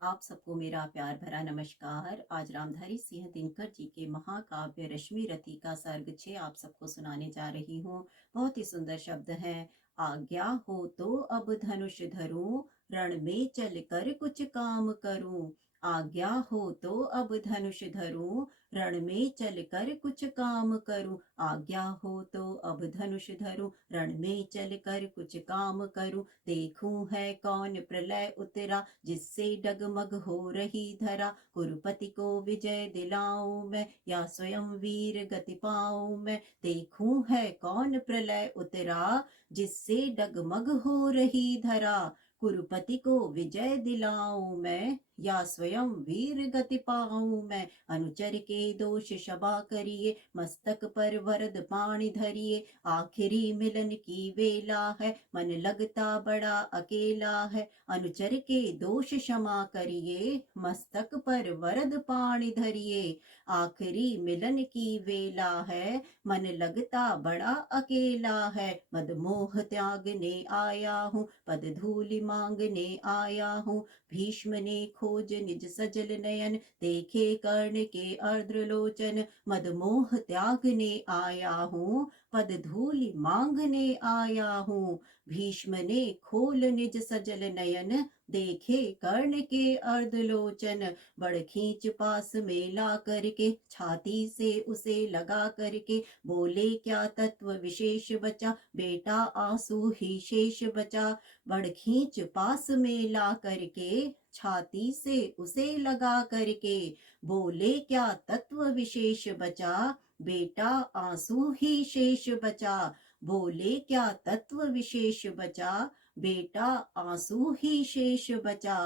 आप सबको मेरा प्यार भरा नमस्कार। आज रामधारी सिंह दिनकर जी के महाकाव्य रश्मि रथी का सर्ग 6 आप सबको सुनाने जा रही हूँ। बहुत ही सुंदर शब्द हैं। आज्ञा हो तो अब धनुष धरूं, रण में चलकर कुछ काम करूं। आज्ञा हो तो अब धनुष धरूं, रण में चलकर कुछ काम करूं। आज्ञा हो तो अब धनुष धरूं, रण में चलकर कुछ काम करूं। देखूं है कौन प्रलय उतरा, जिससे डगमग हो रही धरा। कुरुपति को विजय दिलाऊं मैं, या स्वयं वीर गति पाऊं मैं। देखूं है कौन प्रलय उतरा, जिससे डगमग हो रही धरा। कुरुपति को विजय दिलाऊं मैं, या स्वयं वीर गति पाऊं मैं। अनुचर के दोष क्षमा करिए, मस्तक पर वरद पाणि धरिए। आखिरी मिलन की वेला है, मन लगता बड़ा अकेला है। अनुचर के दोष क्षमा करिए, मस्तक पर वरद पाणि धरिए। आखिरी मिलन की वेला है, मन लगता बड़ा अकेला है। मदमोह त्यागने आया हूँ, पद धूलि मांगने आया हूँ। भीष्म ने खोज निज सजल नयन, देखे कर्ण के अर्ध्र लोचन। मदमोह त्यागने आया हूँ, पद धूलि मांगने आया हूँ। भीष्म ने खोल निज सजल नयन, देखे कर्ण के अर्धलोचन। बड़ खींच पास में ला करके, छाती से उसे लगा करके। बोले क्या तत्व विशेष बचा, बेटा आंसू ही शेष बचा। बड़ खींच पास में ला करके, छाती से उसे लगा करके। बोले क्या तत्व विशेष बचा, बेटा आंसू ही शेष बचा। बोले क्या तत्व विशेष बचा, बेटा आंसू ही शेष बचा।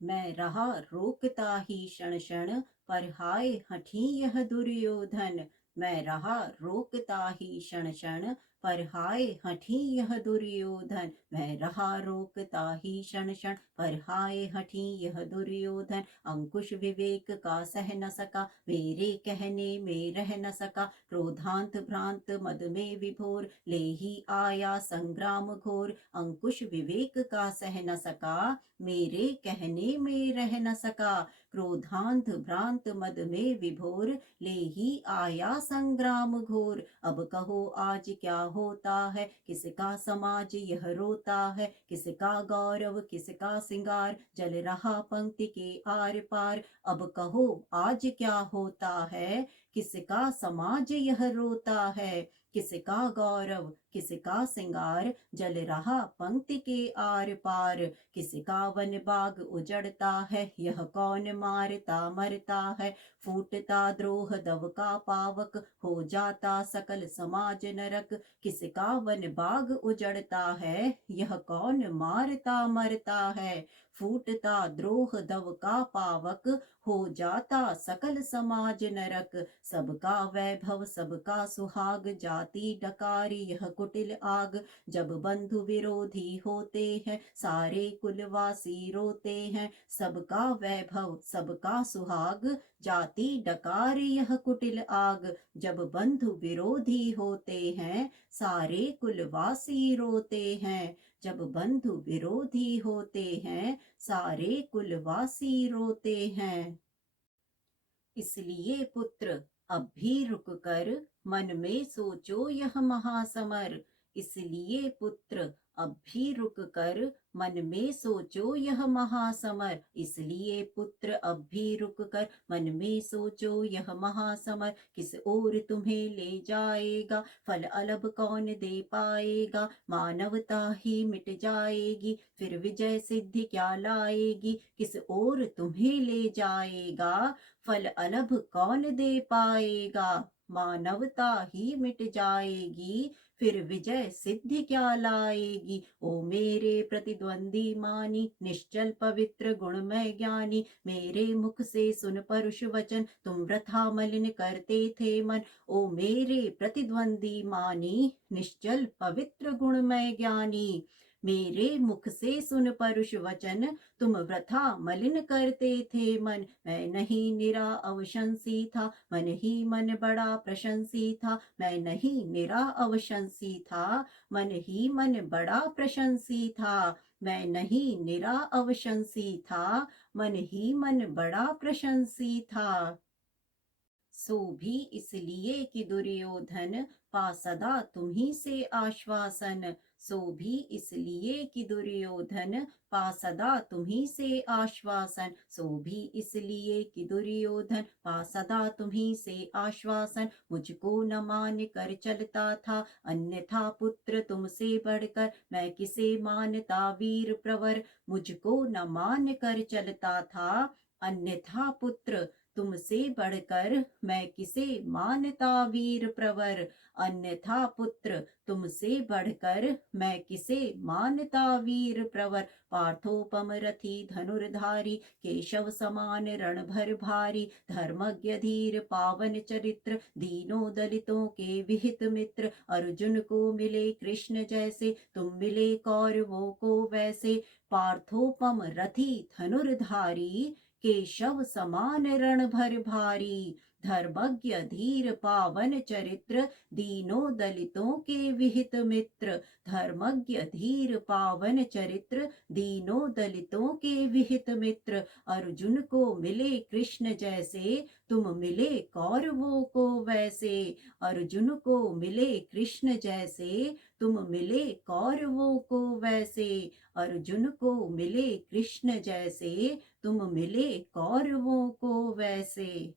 मैं रहा रोकता ही क्षण क्षण, पर हाय हठी यह दुर्योधन। मैं रहा रोकता ही क्षण क्षण, पर हाय हठी यह दुर्योधन। मैं रहा रोकता ही क्षण क्षण, पर हाय हठी यह दुर्योधन। अंकुश विवेक का सह न सका, मेरे कहने में रह न सका। क्रोधांत भ्रांत मद में विभोर, ले ही आया संग्राम घोर। अंकुश विवेक का सह न सका, मेरे कहने में रह न सका। क्रोधांत भ्रांत मद में विभोर, ले ही आया संग्राम घोर। अब कहो आज क्या होता है, किसका समाज यह रोता है। किसका गौरव किसका सिंगार, जल रहा पंक्ति के आर पार। अब कहो आज क्या होता है, किसका समाज यह रोता है। किसका गौरव किसका सिंगार, जल रहा पंक्ति के आर पार। किसका वन बाग उजड़ता है, यह कौन मारता मरता है। फूटता द्रोह दव का पावक, हो जाता सकल समाज नरक। किसका वन बाग उजड़ता है, यह कौन मारता मरता है। फूटता द्रोह दव का पावक, हो जाता सकल समाज नरक। सबका वैभव सबका सुहाग, जाति डकारी यह कुटिल आग। जब बंधु विरोधी होते हैं, सारे कुलवासी रोते हैं। सबका वैभव सबका सुहाग, जाति डकार यह कुटिल आग। जब बंधु विरोधी होते हैं, सारे कुलवासी रोते हैं। जब बंधु विरोधी होते हैं, सारे कुलवासी रोते हैं। इसलिए पुत्र अब भी रुक कर, मन में सोचो यह महासमर। इसलिए पुत्र अब भी रुक कर, मन में सोचो यह महासमर। इसलिए पुत्र अब भी रुक कर, मन में सोचो यह महासमर। किस ओर तुम्हें ले जाएगा, फल अलग कौन दे पाएगा। मानवता ही मिट जाएगी, फिर विजय सिद्धि क्या लाएगी। किस ओर तुम्हें ले जाएगा, फल अलग कौन दे पाएगा। मानवता ही मिट जाएगी, फिर विजय सिद्धि क्या लाएगी। ओ मेरे प्रतिद्वंदी मानी, निश्चल पवित्र गुणमय ज्ञानी। मेरे मुख से सुन परुष वचन, तुम वृथा मलिन करते थे मन। ओ मेरे प्रतिद्वंदी मानी, निश्चल पवित्र गुणमय ज्ञानी। मेरे मुख से सुन परुष वचन, तुम वृथा मलिन करते थे मन। मैं नहीं निरा अवशंसी था, मन ही मन बड़ा प्रशंसी था। मैं नहीं निरा अवशंसी था, मन ही मन बड़ा प्रशंसी था। मैं नहीं निरा अवशंसी था, मन ही मन बड़ा प्रशंसी था। सो भी इसलिए कि दुर्योधन पा सदा तुम्ही से आश्वासन। सो भी इसलिए कि दुर्योधन पा सदा तुम्ही से आश्वासन। सो भी इसलिए कि दुर्योधन पा सदा तुम्ही से आश्वासन। मुझको न मान कर चलता था, अन्यथा पुत्र तुमसे बढ़कर मैं किसे मानता वीर प्रवर। मुझको न मान कर चलता था, अन्यथा पुत्र तुमसे बढ़कर मैं किसे मानता वीर प्रवर। अन्यथा पुत्र तुमसे बढ़कर मैं किसे मानता वीर प्रवर। पार्थोपम रथी धनुर्धारी, केशव समान रण भर भारी। धर्मज्ञ धीर पावन चरित्र, दीनों दलितों के विहित मित्र। अर्जुन को मिले कृष्ण जैसे, तुम मिले कौरवों को वैसे। पार्थोपम रथी धनुर्धारी, केशव समान रण भर भारी। धर्मज्ञ धीर पावन चरित्र, दीनों दलितों के विहित मित्र। धर्मज्ञ धीर पावन चरित्र, दीनों दलितों के विहित मित्र। अर्जुन को मिले कृष्ण जैसे, तुम मिले कौरवों को वैसे। अर्जुन को मिले कृष्ण जैसे, तुम मिले कौरवों को वैसे। अर्जुन को मिले कृष्ण जैसे, तुम मिले कौरवों को वैसे।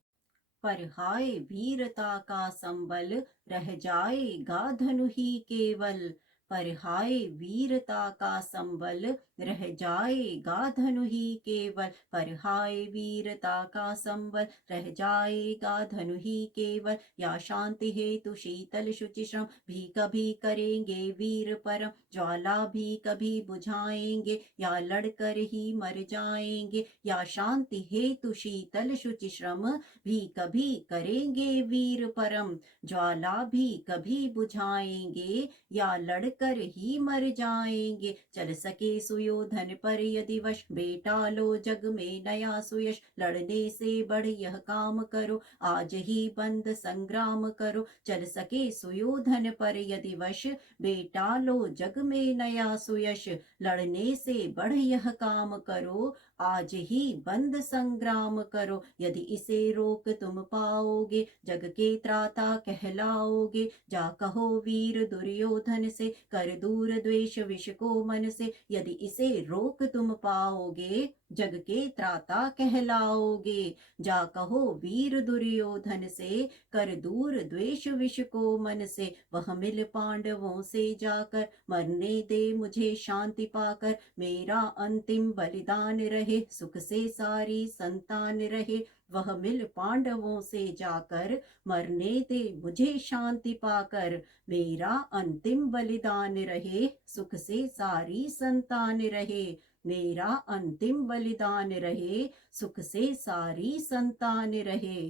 पर हाय वीरता का संबल, रह जाएगा धनु ही केवल। पर हाय वीरता का संबल, रह जाएगा धनु ही केवल। पर हाय वीरता का संबल, रह जाएगा धनु ही केवल। या शांति हेतु शीतल शुचि श्रम भी कभी करेंगे वीर परम। ज्वाला भी कभी बुझाएंगे, या लड़कर ही मर जाएंगे। या शांति हेतु शीतल शुचि श्रम भी कभी करेंगे वीर परम। ज्वाला भी कभी बुझाएंगे, या लड़कर ही मर जाएंगे। चल सके सुयोधन पर यदि वश, बेटा लो जग में नया सुयश। लड़ने से बढ़ यह काम करो, आज ही बंद संग्राम करो। चल सके सुयोधन पर यदि वश, बेटा लो जग में नया सुयश। लड़ने से बढ़ यह काम करो, आज ही बंद संग्राम करो। यदि इसे रोक तुम पाओगे, जग के त्राता कहलाओगे। जा कहो वीर दुर्योधन से, कर दूर द्वेष विष को मन से। यदि इसे रोक तुम पाओगे, जग के त्राता कहलाओगे। जा कहो वीर दुर्योधन से, कर दूर द्वेष विष को मन से। वह मिल पांडवों से जाकर, मरने दे मुझे शांति पाकर। मेरा अंतिम बलिदान रहे, सुख से सारी संतान रहे। वह मिल पांडवों से जाकर, मरने दे मुझे शांति पाकर। मेरा अंतिम बलिदान रहे, सुख से सारी संतान रहे। मेरा अंतिम बलिदान रहे, सुख से सारी संतान रहे।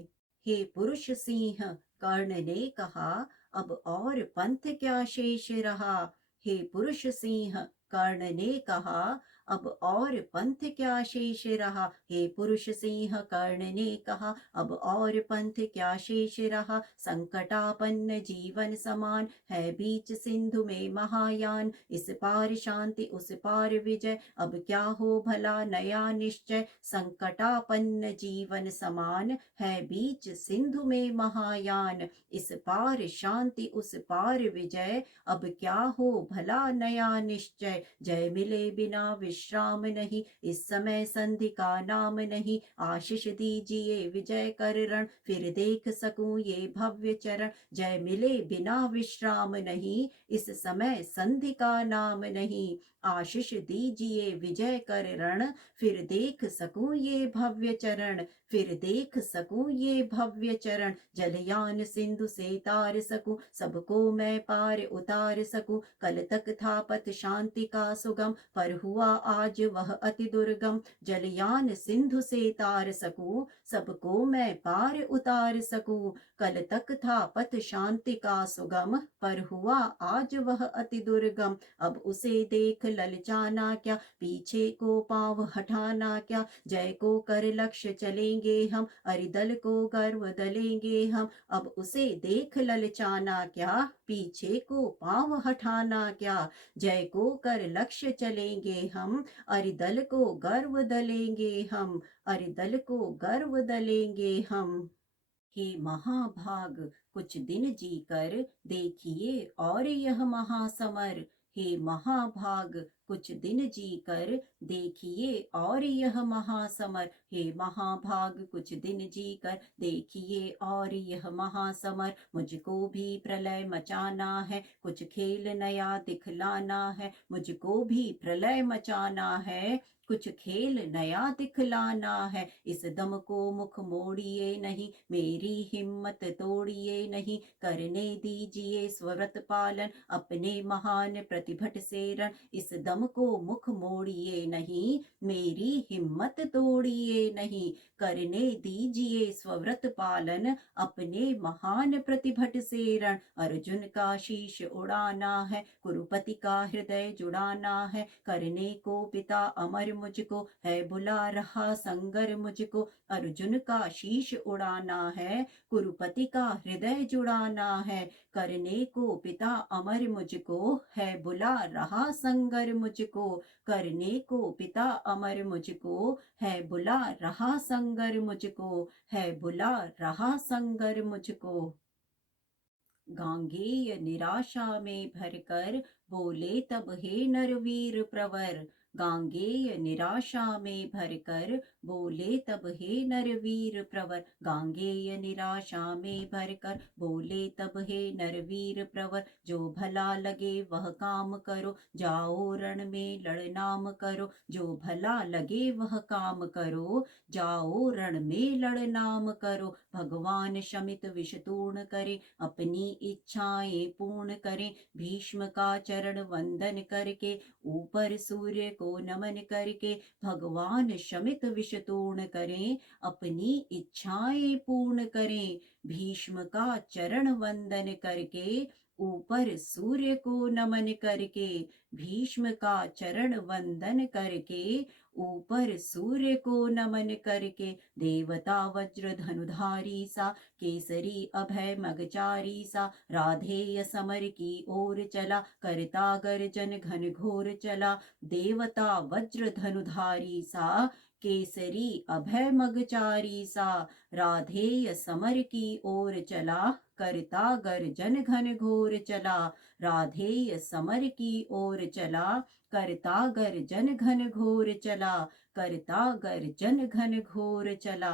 हे पुरुष सिंह, कर्ण ने कहा, अब और पंथ क्या शेष रहा। हे पुरुष सिंह, कर्ण ने कहा, अब और पंथ क्या शेष रहा। हे पुरुष सिंह, कर्ण ने कहा, अब और पंथ क्या शेष रहा। संकटापन्न जीवन समान है, बीच सिंधु में महायान। इस पार शांति उस पार विजय, अब क्या हो भला नया निश्चय। संकटापन्न जीवन समान है, बीच सिंधु में महायान। इस पार शांति उस पार विजय, अब क्या हो भला नया निश्चय। जय मिले बिना विश्राम नहीं, इस समय संधि का नाम नहीं। आशीष दीजिए विजय कर रण, फिर देख सकूं ये भव्य चरण। जय मिले बिना विश्राम नहीं, इस समय संधि का नाम नहीं। आशीष दीजिए विजय कर रण, फिर देख सकूं ये भव्य चरण। फिर देख सकूं ये भव्य चरण। जलयान सिंधु से तार सकूं, सबको मैं पार उतार सकूं। कल तक था पथ शांति का सुगम, पर हुआ आज वह अति दुर्गम, जलयान सिंधु से तार सकूं, सबको मैं पार उतार सकूं। कल तक था पथ शांति का सुगम, पर हुआ आज वह अति दुर्गम। अब उसे देख ललचाना क्या, पीछे को पांव हटाना क्या। जय को कर लक्ष्य चलेंगे हम, अरिदल को गर्व दलेंगे हम। अब उसे देख ललचाना क्या, पीछे को पांव हटाना क्या। जय को कर लक्ष्य चलेंगे हम, अरिदल को गर्व दलेंगे हम। अरिदल को गर्व दलेंगे हम। हे महाभाग, कुछ दिन जीकर देखिए और यह महासमर। हे महाभाग, कुछ दिन जीकर देखिए और यह महासमर। हे महाभाग, कुछ दिन जीकर देखिए और यह महासमर। मुझको भी प्रलय मचाना है, कुछ खेल नया दिखलाना है। मुझको भी प्रलय मचाना है, कुछ खेल नया दिखलाना है। इस दम को मुख मोड़िए नहीं, मेरी हिम्मत तोड़िए नहीं। करने दीजिए स्वव्रत पालन, अपने महान प्रतिभट से रण। इस दम को मुख मोड़िए नहीं, मेरी हिम्मत तोड़िए नहीं। करने दीजिए स्वव्रत पालन, अपने महान प्रतिभट से रण। अर्जुन का शीश उड़ाना है, कुरुपति का हृदय जुड़ाना है। करने को पिता अमर मुझको है, बुला रहा संगर मुझको। अर्जुन का शीश उड़ाना है, कुरुपति का हृदय जुड़ाना है। करने को पिता अमर मुझको है, बुला रहा संगर मुझको। करने को पिता अमर मुझको है, बुला रहा संगर मुझको। है बुला रहा संगर मुझको। गांगेय निराशा में भरकर बोले तब हे नरवीर प्रवर। गांगेय निराशा में भरकर बोले तब हे नरवीर प्रवर। गांगेय निराशा में भरकर बोले तब हे नरवीर प्रवर। जो भला लगे वह काम करो, जाओ रण में लड़नाम करो। जो भला लगे वह काम करो, जाओ रण में लड़नाम करो। भगवान शमित विष तूर्ण करे, अपनी इच्छाएं पूर्ण करें। भीष्म का चरण वंदन करके, ऊपर सूर्य को नमन करके। भगवान शमित विष तूर्ण करें, अपनी इच्छाएं पूर्ण करें। भीष्म का चरण वंदन करके, ऊपर सूर्य को नमन करके। भीष्म का चरण वंदन करके, ऊपर सूर्य को नमन करके। देवता वज्र धनुधारी सा, केसरी अभय मगचारी सा। राधेय समर की ओर चला, करता गर्जन घन घोर चला। देवता वज्र धनुधारी सा, केसरी अभय मगचारी सा। राधेय समर की ओर चला, करता गर्जन घन घोर चला। राधेय समर की ओर चला, करता गर्जन घन घोर चला। करता गर्जन घन घोर चला।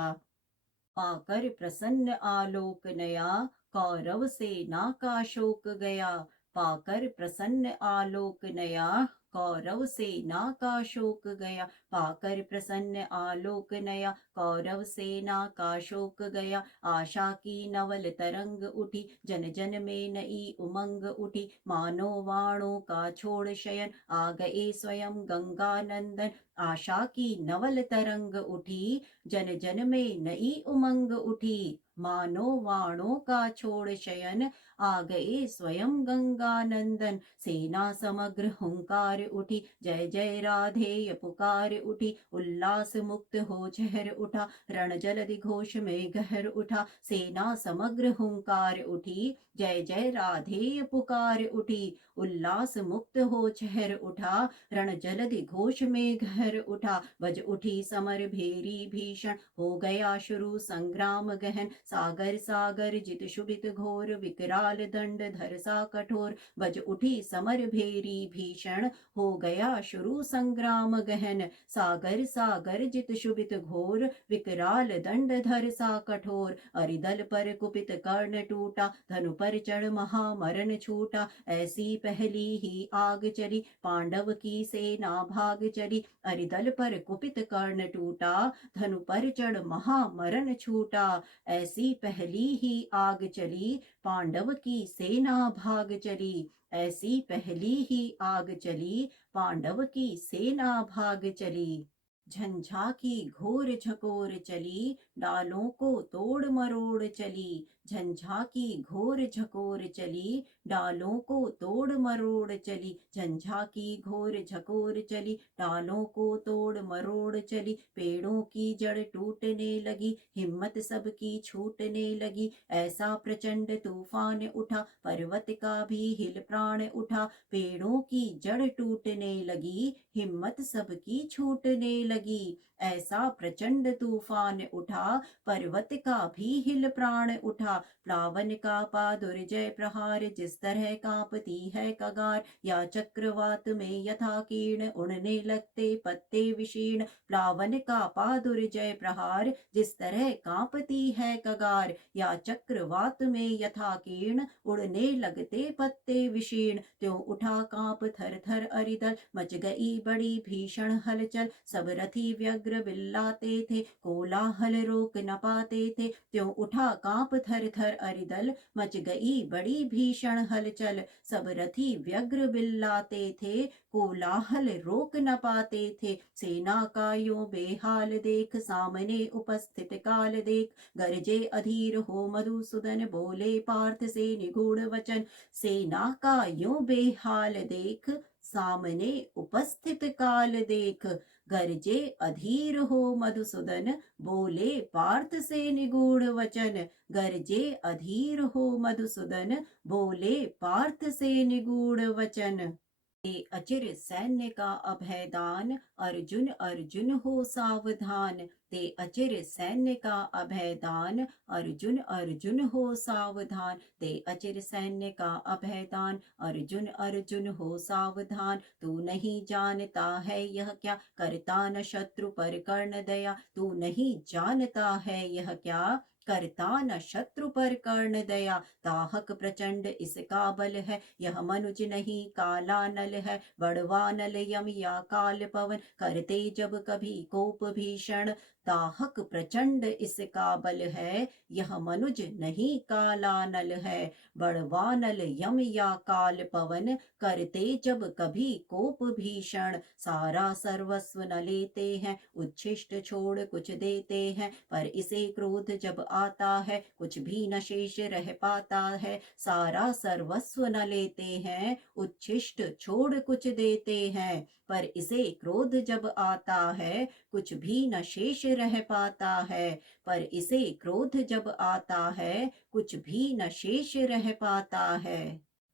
पाकर प्रसन्न आलोक नया, कौरव सेना का शोक गया। पाकर प्रसन्न आलोक नया, कौरव सेना का शोक गया। पाकर प्रसन्न आलोक नया, कौरव सेना का शोक गया। आशा की नवल तरंग उठी, जन जन में नई उमंग उठी। मानो वाणों का छोड़ शयन, आ गए स्वयं गंगानंदन। आशा की नवल तरंग उठी, जन जन में नई उमंग उठी। मानो वाणों का छोड़ शयन, आ गए स्वयं गंगानंदन। सेना समग्र हुंकार उठी, जय जय राधेय पुकार उठी। उल्लास मुक्त हो चहर उठा, रण जलधि घोष में गहर उठा। सेना समग्र हुंकार उठी, जय जय राधेय पुकार उठी। उल्लास मुक्त हो चहर उठा, रण जलधि घोष में गहर उठा। बज उठी समर भेरी भीषण, हो गया शुरू संग्राम गहन। सागर सागर जित शुभित घोर, विकराल दंड धर सा कठोर। बज उठी समर भेरी भीषण, हो गया शुरू संग्राम गहन। सागर सागर जित शुभित घोर, विकराल दंड धर सा कठोर। अरिदल पर कुपित कर्ण टूटा, धनु पर चढ़ महामरण छूटा। ऐसी पहली ही आग चली, पांडव की सेना भाग चली। अरिदल पर कुपित कर्ण टूटा, धनु पर चढ़ महामरण छूटा। ऐसी पहली ही आग चली, पांडव की सेना भाग चली। ऐसी पहली ही आग चली, पांडव की सेना भाग चली। झंझा की घोर झकोर चली, डालों को तोड़ मरोड़ चली। झंझा की घोर झकोर चली, डालों को तोड़ मरोड़ चली। झंझा की घोर झकोर चली, डालों को तोड़ मरोड़ चली। पेड़ों की जड़ टूटने लगी, हिम्मत सबकी छूटने लगी। ऐसा प्रचंड तूफान उठा, पर्वत का भी हिल प्राण उठा। पेड़ों की जड़ टूटने लगी, हिम्मत सबकी छूटने लगी। ऐसा प्रचंड तूफान उठा, पर्वत का भी हिल प्राण उठा। प्लावन का पा दुर्जय प्रहार, जिस तरह कांपती है कगार। या चक्रवात में यथा कीर्ण, उड़ने लगते पत्ते विशीर्ण। प्लावन का पा दुर्जय प्रहार, जिस तरह कांपती है कगार। या चक्रवात में यथा कीर्ण, उड़ने लगते पत्ते विशीर्ण। त्यों उठा कांप थर थर अरिदल, मच गई बड़ी भीषण हलचल। सब रथी व्यग्र बिल्लाते थे, कोलाहल रोक न पाते थे। त्यों उठा कांप थर थर अरिदल, मच गई बड़ी भीषण हलचल। सब रथी व्यग्र बिल्लाते थे, कोलाहल रोक न पाते थे। सेना का यूं बेहाल देख, सामने उपस्थित काल देख। गरजे अधीर हो मधुसूदन, बोले पार्थ से निगूढ़ वचन। सेना का यूं बेहाल देख, सामने उपस्थित काल देख। गरजे अधीर हो मधुसूदन, बोले पार्थ से निगूढ़ वचन। गरजे अधीर हो मधुसूदन, बोले पार्थ से निगूढ़ वचन। ते अचिर सैन्य का अभयदान, अर्जुन अर्जुन हो सावधान। ते अचिर सैन्य का अभयदान, अर्जुन अर्जुन हो सावधान। ते अचिर सैन्य का अभयदान, अर्जुन अर्जुन हो सावधान। तू नहीं जानता है यह क्या, करता न शत्रु पर कर्ण दया। तू नहीं जानता है यह क्या, करता न शत्रु पर कर्ण दया। दाहक प्रचंड इसका बल है, यह मनुज नहीं काला नल है। बड़वा नल यम या काल पवन, करते जब कभी कोप भीषण। दाहक प्रचंड इसका बल है, यह मनुज नहीं काला नल है। बड़वा नल यम या काल पवन, करते जब कभी कोप भीषण। सारा सर्वस्व न लेते हैं, उच्छिष्ट छोड़ कुछ देते हैं। पर इसे क्रोध जब आता है, कुछ भी न शेष रह पाता है। सारा सर्वस्व न लेते हैं, उच्छिष्ट छोड़ कुछ देते हैं। पर इसे क्रोध जब आता है, कुछ भी न शेष रह पाता है। पर इसे क्रोध जब आता है, कुछ भी न शेष रह पाता है।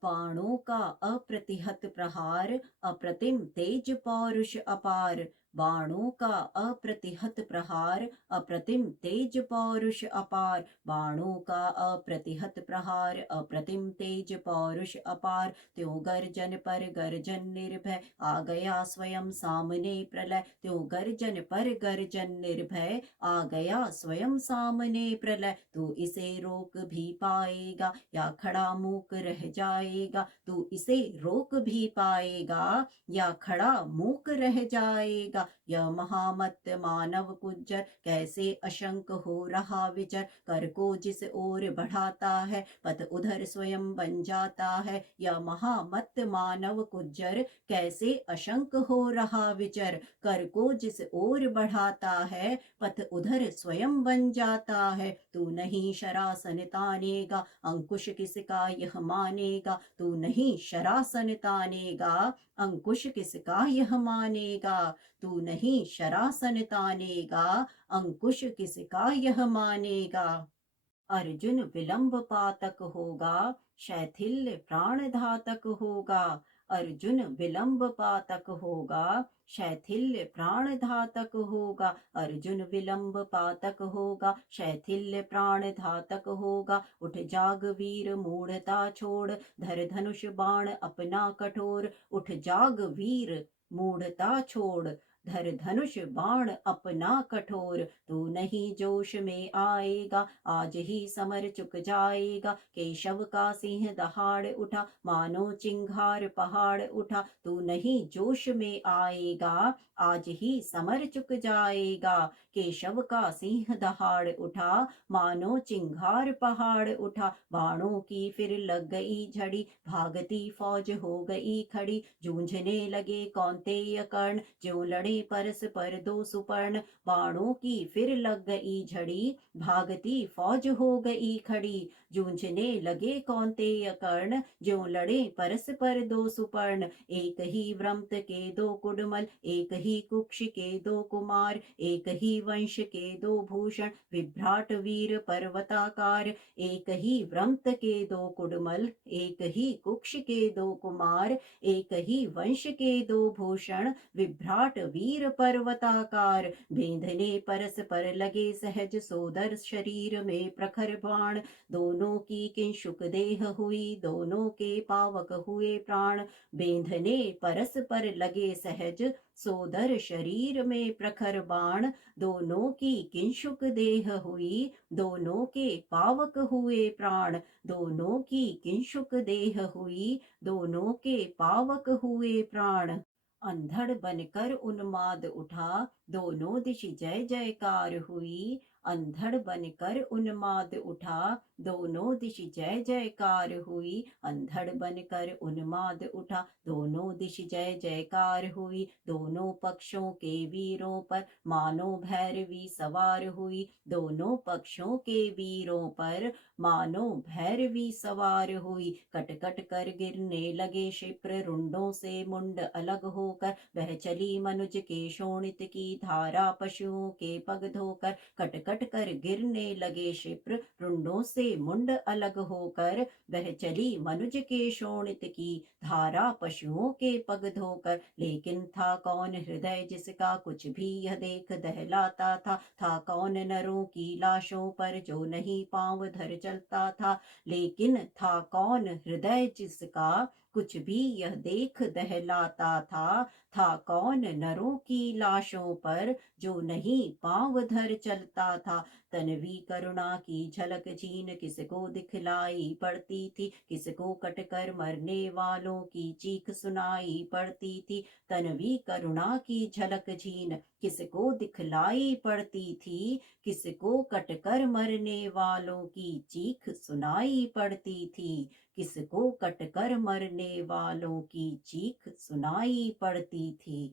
बाणों का अप्रतिहत प्रहार, अप्रतिम तेज पौरुष अपार। बाणों का अप्रतिहत प्रहार, अप्रतिम तेज पौरुष अपार। बाणों का अप्रतिहत प्रहार, अप्रतिम तेज पौरुष अपार। त्यों गर्जन पर गर्जन निर्भय, आ गया स्वयं सामने प्रलय। त्यों गर्जन पर गर्जन निर्भय, आ गया स्वयं सामने प्रलय। तू इसे रोक भी पाएगा, या खड़ा मूक रह जाएगा। तू इसे रोक भी पाएगा, या खड़ा मूक रह जाएगा। यह महामत मानव कुज्जर, कैसे अशंक हो रहा विचर। कर को जिस ओर बढ़ाता है, पथ उधर स्वयं बन जाता है। यह महामत मानव कुज्जर, कैसे अशंक हो रहा विचर। कर को जिस ओर बढ़ाता है, पथ उधर स्वयं बन जाता है। तू नहीं शरासन तानेगा, अंकुश किसका यह मानेगा। तू नहीं शरासन तानेगा, अंकुश किसका यह मानेगा। तू नहीं शरासन तानेगा, अंकुश किसका यह मानेगा। अर्जुन विलंब पातक होगा, शैथिल्य प्राण घातक होगा। अर्जुन विलंब पातक होगा, शैथिल्य प्राण घातक होगा। अर्जुन विलंब पातक होगा, शैथिल्य प्राण घातक होगा। उठ जाग वीर मूढ़ता छोड़, धर धनुष बाण अपना कठोर। उठ जाग वीर मूढ़ता छोड़, धर धनुष बाण अपना कठोर, तू नहीं जोश में आएगा, आज ही समर चुक जाएगा। केशव का सिंह दहाड़ उठा, मानो चिंगार पहाड़ उठा, तू नहीं जोश में आएगा, आज ही समर चुक जाएगा। केशव का सिंह दहाड़ उठा, मानो चिंगार पहाड़ उठा, बाणों की फिर लग गई झड़ी, भागती फौज हो गई खड़ी, जूझने लगे कौन्तेय कर्ण, ज्यों लड़े परस्पर दो सुपर्ण। बाणों की फिर लग गई झड़ी, भागती फौज हो गई खड़ी, जूझने लगे कौन्तेय कर्ण, ज्यों लड़े परस्पर दो सुपर्ण। एक ही व्रंत के दो कुडमल, एक ही कुक्ष के दो कुमार, एक ही वंश के दो भूषण, विभ्राट वीर पर्वताकार। एक ही व्रंत के दो कुडमल, एक ही कुक्ष के दो कुमार, एक ही वंश के दो भूषण, विभ्राट वीर पर्वताकार। बेंधने परस्पर लगे सहज, सोदर शरीर में प्रखर बाण, दोनों की किंशुक देह हुई, दोनों के पावक हुए प्राण। बेंधने परस्पर लगे सहज, सोदर शरीर में प्रखर बाण, दोनों की किंशुक देह हुई, दोनों के पावक हुए प्राण। दोनों की किंशुक देह हुई, दोनों के पावक हुए प्राण। अंधड़ बनकर उन्माद उठा, दोनों दिश जय जयकार हुई। अंधड़ बनकर उन्माद उठा, दोनों दिश जय जयकार हुई। अंधड़ बनकर उन्माद उठा, दोनों दिश जय जयकार हुई। दोनों पक्षों के वीरों पर मानो भैरवी सवार हुई, दोनों पक्षों के वीरों पर मानो भैरवी सवार हुई। कट कट कर गिरने लगे क्षिप्र, रुंडों से मुंड अलग होकर बह चली मनुज के शोणित की धारा, पशुओं के पग धोकर। कट कट कर गिरने लगे क्षिप्र, रुंडों से मुंड अलग होकर बह चली मनुज के शोणित की धारा, पशुओं के पग धोकर। लेकिन था कौन हृदय जिसका कुछ भी यह देख दहलाता था कौन नरों की लाशों पर जो नहीं पांव धर चलता था। लेकिन था कौन हृदय जिसका कुछ भी यह देख दहलाता था कौन नरों की लाशों पर जो नहीं पांव धर चलता था। तन्वी करुणा की झलक झीन किसको दिखलाई पड़ती थी, किसको कटकर मरने वालों की चीख सुनाई पड़ती थी। तन्वी करुणा की झलक झीन किसको दिखलाई पड़ती थी, किसको कटकर मरने वालों की चीख सुनाई पड़ती थी। किसको कटकर मरने वालों की चीख सुनाई पड़ती थी।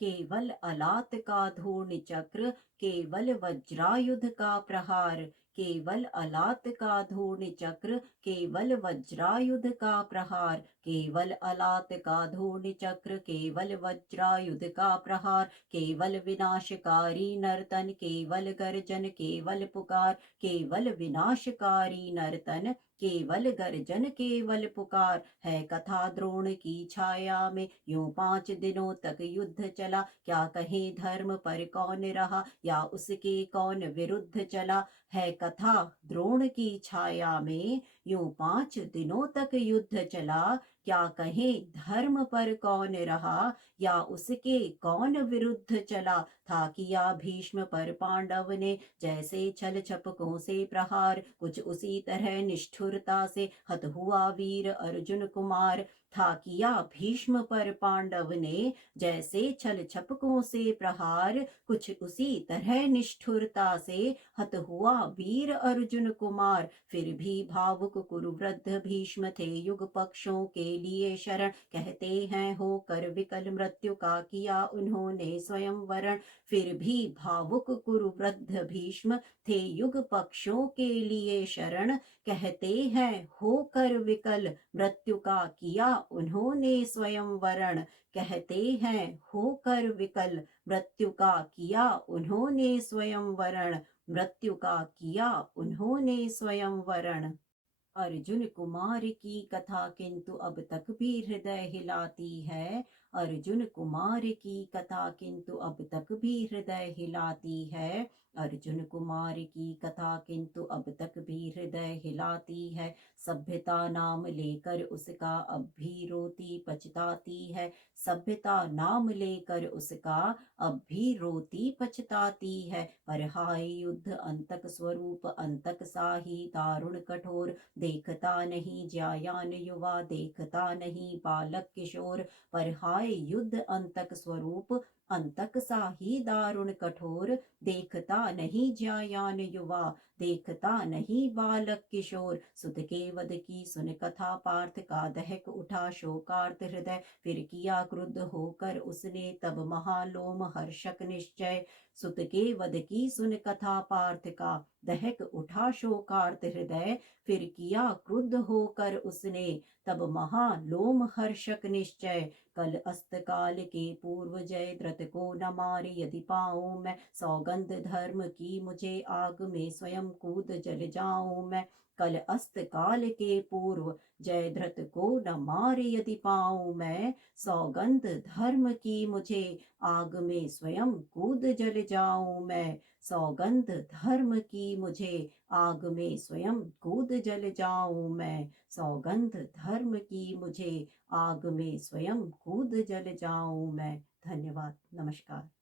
केवल अलात का धूर्ण चक्र, केवल वज्रायुध का प्रहार, केवल अलात का धूर्ण चक्र, केवल वज्रायुध का प्रहार। केवल अलात का धूर्ण चक्र, केवल वज्रायुध का प्रहार। केवल विनाशकारी नर्तन, केवल गर्जन, केवल पुकार। केवल विनाशकारी नर्तन, केवल गर्जन, केवल पुकार। है कथा द्रोण की छाया में, यूं 5 दिनों तक युद्ध चला। क्या कहे धर्म पर कौन रहा, या उसके कौन विरुद्ध चला। है कथा द्रोण की छाया में, यूं 5 दिनों तक युद्ध चला। क्या कहे धर्म पर कौन रहा, या उसके कौन विरुद्ध चला। था किया भीष्म पर पांडव ने, जैसे छल छपकों से प्रहार। कुछ उसी तरह निष्ठुरता से हत हुआ वीर अर्जुन कुमार। था किया भीष्म पर पांडव ने, जैसे छल छपकों से प्रहार। कुछ उसी तरह निष्ठुरता से हत हुआ वीर अर्जुन कुमार। फिर भी भावुक कुरुवृद्ध भीष्म थे युग पक्षों के लिए शरण। कहते हैं होकर विकल मृत्यु का किया उन्होंने स्वयं वरण। फिर भी भावुक कुरुवृद्ध भीष्म थे युग पक्षों के लिए शरण। कहते हैं होकर विकल मृत्यु का किया उन्होंने स्वयं वरण। कहते हैं होकर विकल मृत्यु का किया उन्होंने स्वयं वरण। मृत्यु का किया उन्होंने स्वयं वरण। अर्जुन कुमार की कथा किंतु अब तक भी हृदय हिलाती है। अर्जुन कुमार की कथा किंतु अब तक भी हृदय हिलाती है। अर्जुन कुमार की कथा किंतु अब तक भी हृदय हिलाती है। सभ्यता नाम लेकर उसका अब भी रोती पछताती है। सभ्यता नाम लेकर उसका अब भी रोती पछताती है। पर हाय युद्ध अंतक स्वरूप अंतक साही दारुण कठोर। देखता नहीं ज्यायान युवा देखता नहीं बालक किशोर। पर हाय युद्ध अंतक स्वरूप अंतक साही दारुण कठोर। देखता नहीं ज्यायान युवा देखता नहीं बालक किशोर। सुत के वध की सुन कथा पार्थ का दहक उठा शोकार्त हृदय। फिर किया क्रुद्ध होकर उसने तब महालोम हर्षक निश्चय। सुत के वध की सुन कथा पार्थ का दहक उठा शोकार्त हृदय। फिर किया क्रुद्ध होकर उसने तब महालोम हर्षक निश्चय। कल अस्त काल के पूर्व जयद्रथ को न मारे यदि पाऊं मैं। सौगंध धर्म की मुझे आग में स्वयं कूद जल जाऊं मैं। कल अस्त काल के पूर्व जयद्रथ को न मारे यदि पाऊं मैं। सौगंध धर्म की मुझे आग में स्वयं कूद जल जाऊं मैं। सौगंध धर्म की मुझे आग में स्वयं कूद जल जाऊं मैं। सौगंध धर्म की मुझे आग में स्वयं कूद जल जाऊं मैं। धन्यवाद। नमस्कार।